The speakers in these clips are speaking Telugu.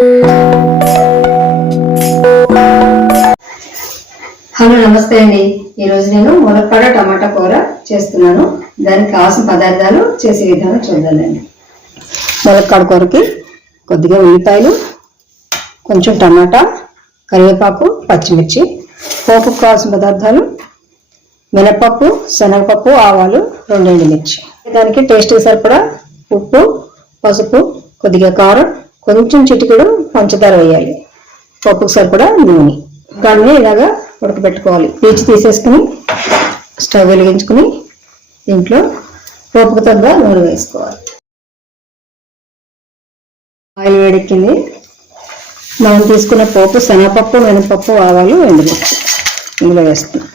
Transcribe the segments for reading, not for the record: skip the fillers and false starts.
హలో నమస్తే అండి. ఈరోజు నేను ములక్కాడ టమాటా కూర చేస్తున్నాను. దానికి కావాల్సిన పదార్థాలు చేసే విధానం చూద్దామండి. ములక్కాడ కూరకి కొద్దిగా ఉల్లిపాయలు, కొంచెం టమాటా, కరివేపాకు, పచ్చిమిర్చి. పోపుకు కావాల్సిన పదార్థాలు మినపప్పు, శనగపప్పు, ఆవాలు, 2 ఎండుమిర్చి. దానికి టేస్ట్ సరిపడా ఉప్పు, పసుపు, కొద్దిగా కారం, కొంచెం చిటికెడు పంచదార వేయాలి. పప్పుకు సరిపడా నూనె. దాన్ని ఇలాగా ఉడకబెట్టుకోవాలి. పీచు తీసేసుకుని స్టవ్ వెలిగించుకుని దీంట్లో పోపుకు తగ్గ నూనె వేసుకోవాలి. ఆయిల్ వేడెక్కింది. మనం తీసుకున్న పోపు శనగపప్పు, మినపప్పు, ఆవాలు, ఎండుమిర్చి ఇందులో వేస్తున్నాం.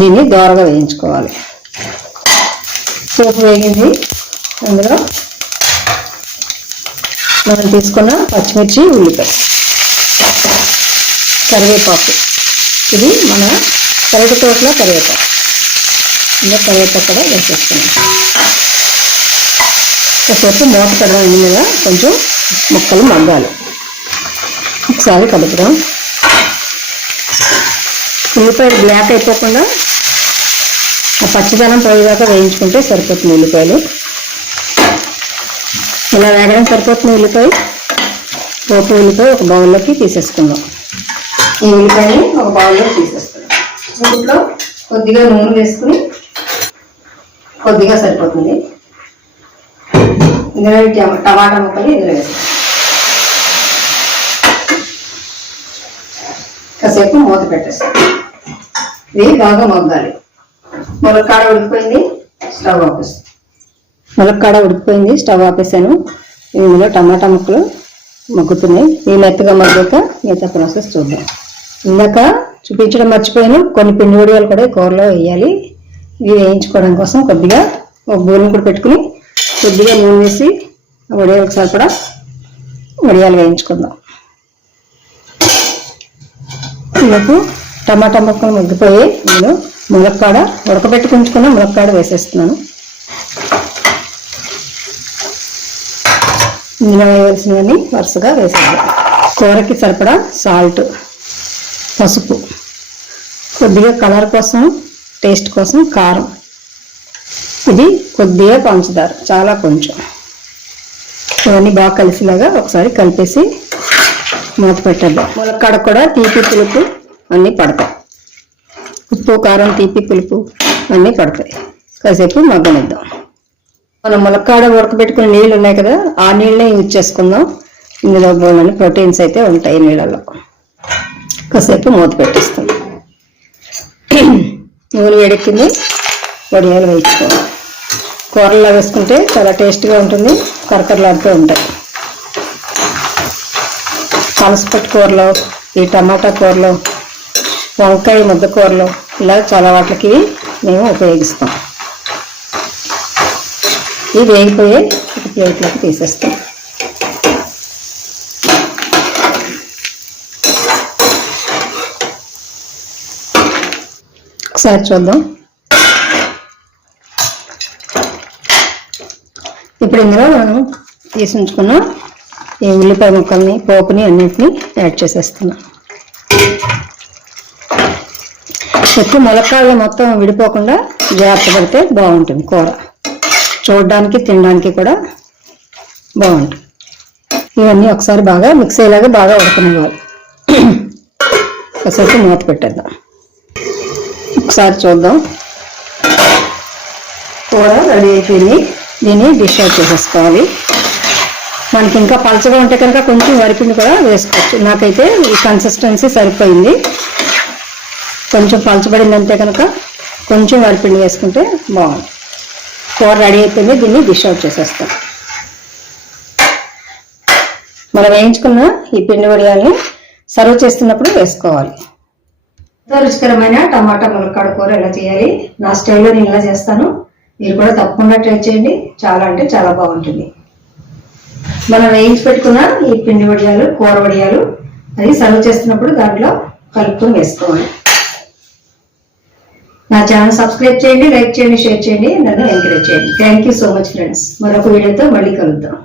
దీన్ని దోరగా వేయించుకోవాలి. పోపు వేగింది. అందులో మనం తీసుకున్న పచ్చిమిర్చి, ఉల్లిపాయ, కరివేపాకు. ఇది మన పెరటి తోటలో కరివేపాకు. ఇంకా కరివేపాకు కూడా వేసేస్తున్నాం. కాసేపు మూత కడగడం మీద కొంచెం ముక్కలు మగ్గాలి. ఒకసారి కలుపుదాం. ఉల్లిపాయలు బ్లాక్ అయిపోకుండా ఆ పచ్చిదనం పోయేదాకా వేయించుకుంటే సరిపోతుంది. ఉల్లిపాయలు ఇలా వేగడం సరిపోతుంది. ఉల్లిపాయ పోపు ఉల్లిపాయ ఒక బౌల్లోకి తీసేసుకుందాం. ఈ ఉల్లిపాయని ఒక బౌల్లో తీసేసుకుందాం. ఇంట్లో కొద్దిగా నూనె వేసుకుని కొద్దిగా సరిపోతుంది. ఇందులో టమాటా ముక్కలు ఇందులో వేస్తాం. కాసేపు మూత పెట్టేస్తాం. ఇది బాగా మగ్గాలి. ములక్కాడ ఉడికిపోయింది. స్టవ్ ఆపేస్తాం. ములక్కాడ ఉడికిపోయింది. స్టవ్ ఆపేసాను. ఇందులో టమాటా ముక్కలు మగ్గుతున్నాయి. ఈ మెత్తగా మగ్గాక మిగతా ప్రాసెస్ చూద్దాం. ఇందాక చూపించడం మర్చిపోయాను. కొన్ని పిండి వడియాలు కూడా కూరలో వేయాలి. ఇవి వేయించుకోవడం కోసం కొద్దిగా ఒక బౌల్ని కూడా పెట్టుకుని కొద్దిగా నూనె వేసి వడియాలకు సరిపడా వడియాలు వేయించుకుందాం. ఇందుకు టమాటా ముక్కలు మగ్గిపోయి ఇందులో ములక్కాడ ఉడకబెట్టుకుంచుకున్న ములక్కాడ వేసేస్తున్నాను. ఇందులో వేయాల్సినవన్నీ వరుసగా వేసేయాలి. కూరకి సరిపడా సాల్ట్, పసుపు, కొద్దిగా కలర్ కోసం, టేస్ట్ కోసం కారం, ఇది కొద్దిగా పంచదార, చాలా కొంచెం. ఇవన్నీ బాగా కలిసిలాగా ఒకసారి కలిపేసి మూత పెట్టేద్దాం. ములక్కాడ కూడా తీపి పులుపు అన్నీ పడతాయి. ఉప్పు, కారం, తీపి, పులుపు అన్నీ పడతాయి. కాసేపు మగ్గనిద్దాం. మనం ములక్కాడ ఉడకబెట్టుకునే నీళ్ళు ఉన్నాయి కదా, ఆ నీళ్ళనే యూజ్ చేసుకుందాం. ఇందులో బోలని ప్రోటీన్స్ అయితే ఉంటాయి నీళ్ళలో. కాసేపు మూత పెట్టేస్తాం. నూనె వేడెక్కింది. వడియాలు వేయించుకోవాలి. కూరల్లో వేసుకుంటే చాలా టేస్ట్గా ఉంటుంది. కరకరలాడుతూ ఉంటాయి. పనసపట్టు కూరలో, ఈ టమాటా కూరలో, వంకాయ ముద్ద కూరలో ఇలా చాలా వాటికి మేము ఉపయోగిస్తాం. ఇవి వేగిపోయి ఒక ప్లేట్లోకి తీసేస్తాం. ఒకసారి చూద్దాం. ఇప్పుడు ఇందులో మనం తీసి ఉంచుకున్న ఈ ఉల్లిపాయ ముక్కల్ని, పోపుని అన్నింటినీ యాడ్ చేసేస్తున్నాం. ఎక్కువ ములక్కాడలు మొత్తం విడిపోకుండా జాగ్రత్త పడితే బాగుంటుంది. కూర చూడడానికి, తినడానికి కూడా బాగుంటుంది. ఇవన్నీ ఒకసారి బాగా మిక్స్ అయ్యేలాగా బాగా ఉడకనివ్వాలి. కాసేపు మూత పెట్టేద్దాం. ఒకసారి చూద్దాం. కూర రెడీ అయిపోయింది. దీన్ని డిష్ అవుట్ చేసేసుకోవాలి. మనకి ఇంకా పలచగా ఉంటే కనుక కొంచెం వరిపిండి కూడా వేసుకోవచ్చు. నాకైతే ఈ కన్సిస్టెన్సీ సరిపోయింది. కొంచెం పలచబడిందంటే కనుక కొంచెం వరిపిండి వేసుకుంటే బాగుంది. కూర రెడీ అయిపోయింది. దీన్ని డిష్ అవుట్ చేసేస్తాం. మనం వేయించుకున్న ఈ పిండి వడియాల్ని సర్వ్ చేస్తున్నప్పుడు వేసుకోవాలి. ఎంతో రుచికరమైన టమాటా ములక్కాడ కూర ఎలా చేయాలి నా స్టైల్లో నేను ఇలా చేస్తాను. మీరు కూడా తప్పకుండా ట్రై చేయండి. చాలా అంటే చాలా బాగుంటుంది. మనం వేయించి పెట్టుకున్న ఈ పిండి వడియాలు, కూర వడియాలు అది సర్వ్ చేస్తున్నప్పుడు దాంట్లో కలుపుకొని వేసుకోవాలి. నా ఛానల్ సబ్స్క్రైబ్ చేయండి, లైక్ చేయండి, షేర్ చేయండి, నన్ను ఎంకరేజ్ చేయండి. Thank you so much friends. మరొక వీడియోతో మళ్ళీ కలుద్దాం.